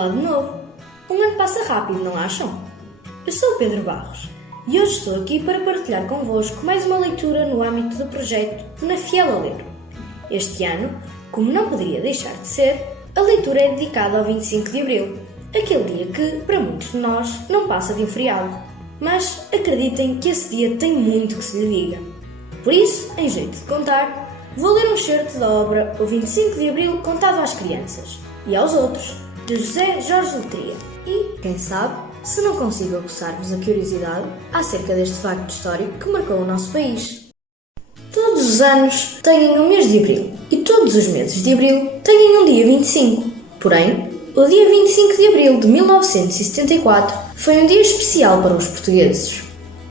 Olá de novo! Um ano passa rápido, não acham? Eu sou o Pedro Barros e hoje estou aqui para partilhar convosco mais uma leitura no âmbito do projeto Na Fiel a Ler. Este ano, como não poderia deixar de ser, a leitura é dedicada ao 25 de Abril, aquele dia que, para muitos de nós, não passa de um feriado. Mas acreditem que esse dia tem muito que se lhe diga. Por isso, em jeito de contar, vou ler um excerto da obra O 25 de Abril contado às crianças e aos outros, de José Jorge Letria. E, quem sabe, se não consigo aguçar-vos a curiosidade acerca deste facto histórico que marcou o nosso país. Todos os anos têm um mês de Abril e todos os meses de Abril têm um dia 25. Porém, o dia 25 de Abril de 1974 foi um dia especial para os portugueses.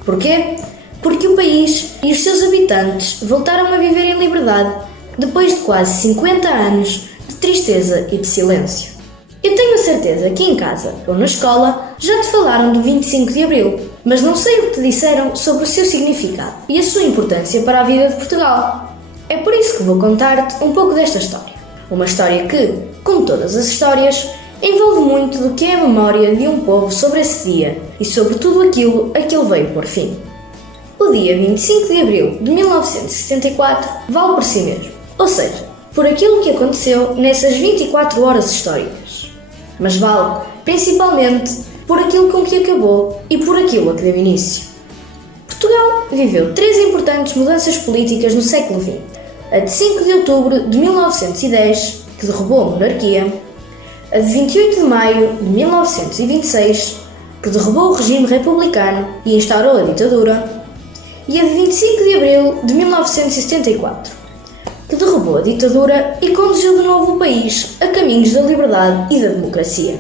Porquê? Porque o país e os seus habitantes voltaram a viver em liberdade depois de quase 50 anos de tristeza e de silêncio. Eu tenho a certeza que em casa ou na escola já te falaram do 25 de Abril, mas não sei o que te disseram sobre o seu significado e a sua importância para a vida de Portugal. É por isso que vou contar-te um pouco desta história. Uma história que, como todas as histórias, envolve muito do que é a memória de um povo sobre esse dia e sobre tudo aquilo a que ele veio pôr fim. O dia 25 de Abril de 1974 vale por si mesmo, ou seja, por aquilo que aconteceu nessas 24 horas históricas. Mas vale, principalmente, por aquilo com que acabou e por aquilo a que deu início. Portugal viveu três importantes mudanças políticas no século XX. A de 5 de outubro de 1910, que derrubou a monarquia, a de 28 de maio de 1926, que derrubou o regime republicano e instaurou a ditadura, e a de 25 de abril de 1974, que derrubou a ditadura e conduziu de novo o país a caminhos da liberdade e da democracia.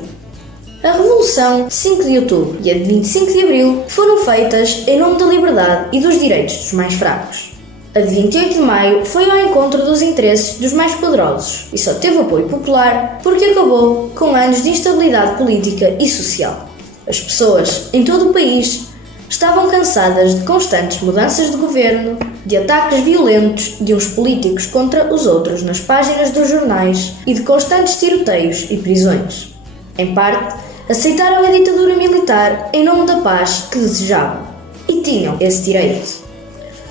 A Revolução de 5 de outubro e a de 25 de abril foram feitas em nome da liberdade e dos direitos dos mais fracos. A de 28 de maio foi ao encontro dos interesses dos mais poderosos e só teve apoio popular porque acabou com anos de instabilidade política e social. As pessoas, em todo o país, estavam cansadas de constantes mudanças de governo, de ataques violentos de uns políticos contra os outros nas páginas dos jornais e de constantes tiroteios e prisões. Em parte, aceitaram a ditadura militar em nome da paz que desejavam e tinham esse direito.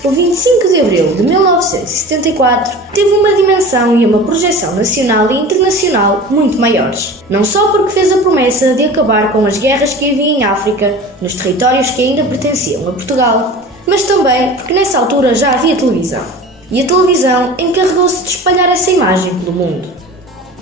O 25 de abril de 1974 teve uma dimensão e uma projeção nacional e internacional muito maiores. Não só porque fez a promessa de acabar com as guerras que havia em África, nos territórios que ainda pertenciam a Portugal, mas também porque nessa altura já havia televisão. E a televisão encarregou-se de espalhar essa imagem pelo mundo.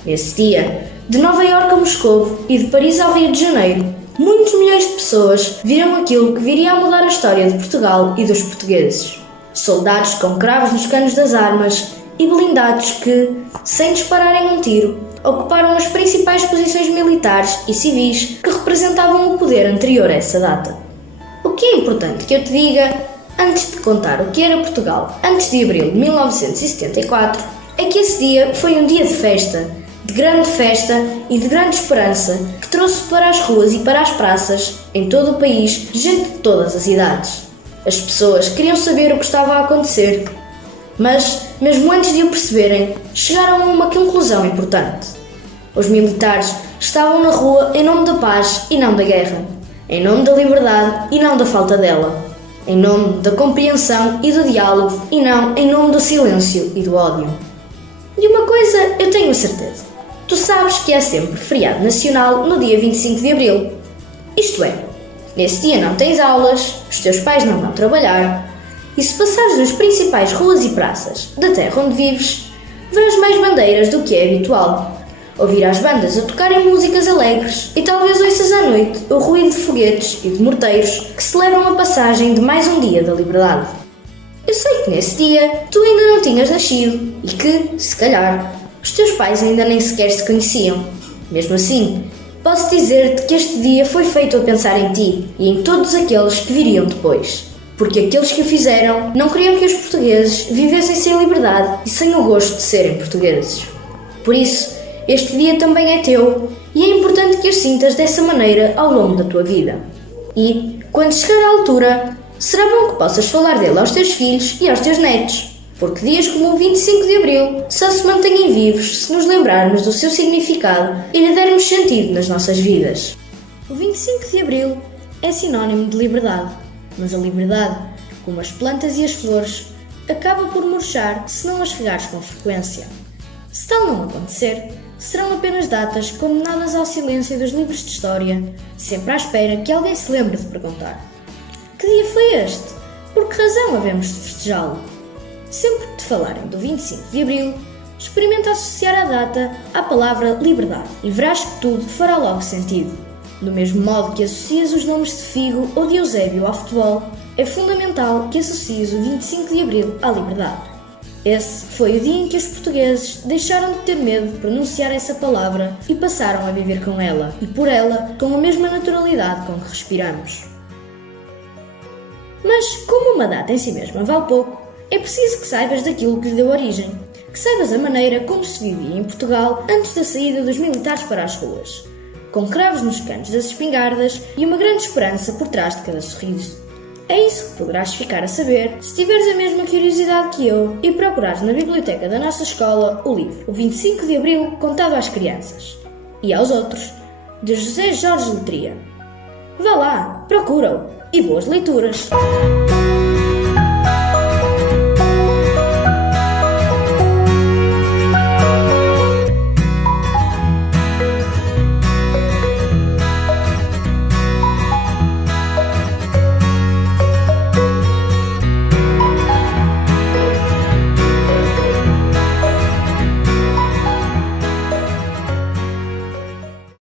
Nesse dia, de Nova Iorque a Moscovo e de Paris ao Rio de Janeiro, muitos milhões de pessoas viram aquilo que viria a mudar a história de Portugal e dos portugueses. Soldados com cravos nos canos das armas e blindados que, sem dispararem um tiro, ocuparam as principais posições militares e civis que representavam o poder anterior a essa data. O que é importante que eu te diga, antes de contar o que era Portugal antes de abril de 1974, é que esse dia foi um dia de festa, de grande festa e de grande esperança que trouxe para as ruas e para as praças, em todo o país, gente de todas as idades. As pessoas queriam saber o que estava a acontecer, mas, mesmo antes de o perceberem, chegaram a uma conclusão importante. Os militares estavam na rua em nome da paz e não da guerra, em nome da liberdade e não da falta dela, em nome da compreensão e do diálogo e não em nome do silêncio e do ódio. E uma coisa eu tenho a certeza, tu sabes que há sempre feriado nacional no dia 25 de abril. Isto é, nesse dia não tens aulas, os teus pais não vão trabalhar, e se passares nas principais ruas e praças da terra onde vives, verás mais bandeiras do que é habitual. Ouvirás bandas a tocarem músicas alegres e talvez ouças à noite o ruído de foguetes e de morteiros que celebram a passagem de mais um dia da liberdade. Eu sei que nesse dia tu ainda não tinhas nascido e que, se calhar, os teus pais ainda nem sequer se conheciam. Mesmo assim, posso dizer-te que este dia foi feito a pensar em ti e em todos aqueles que viriam depois. Porque aqueles que o fizeram não queriam que os portugueses vivessem sem liberdade e sem o gosto de serem portugueses. Por isso, este dia também é teu e é importante que o sintas dessa maneira ao longo da tua vida. E, quando chegar à altura, será bom que possas falar dele aos teus filhos e aos teus netos. porque dias como o 25 de Abril só se mantêm vivos se nos lembrarmos do seu significado e lhe dermos sentido nas nossas vidas. O 25 de Abril é sinónimo de liberdade, mas a liberdade, como as plantas e as flores, acaba por murchar se não as regares com frequência. Se tal não acontecer, serão apenas datas condenadas ao silêncio dos livros de história, sempre à espera que alguém se lembre de perguntar: que dia foi este? Por que razão havemos de festejá-lo? Sempre que te falarem do 25 de Abril, experimenta associar a data à palavra liberdade e verás que tudo fará logo sentido. Do mesmo modo que associas os nomes de Figo ou de Eusébio ao futebol, é fundamental que associes o 25 de Abril à liberdade. Esse foi o dia em que os portugueses deixaram de ter medo de pronunciar essa palavra e passaram a viver com ela, e por ela, com a mesma naturalidade com que respiramos. Mas, como uma data em si mesma vale pouco, é preciso que saibas daquilo que lhe deu origem, que saibas a maneira como se vivia em Portugal antes da saída dos militares para as ruas, com cravos nos cantos das espingardas e uma grande esperança por trás de cada sorriso. É isso que poderás ficar a saber se tiveres a mesma curiosidade que eu e procurares na biblioteca da nossa escola o livro O 25 de Abril contado às crianças e aos outros, de José Jorge Letria. Vá lá, procura-o e boas leituras!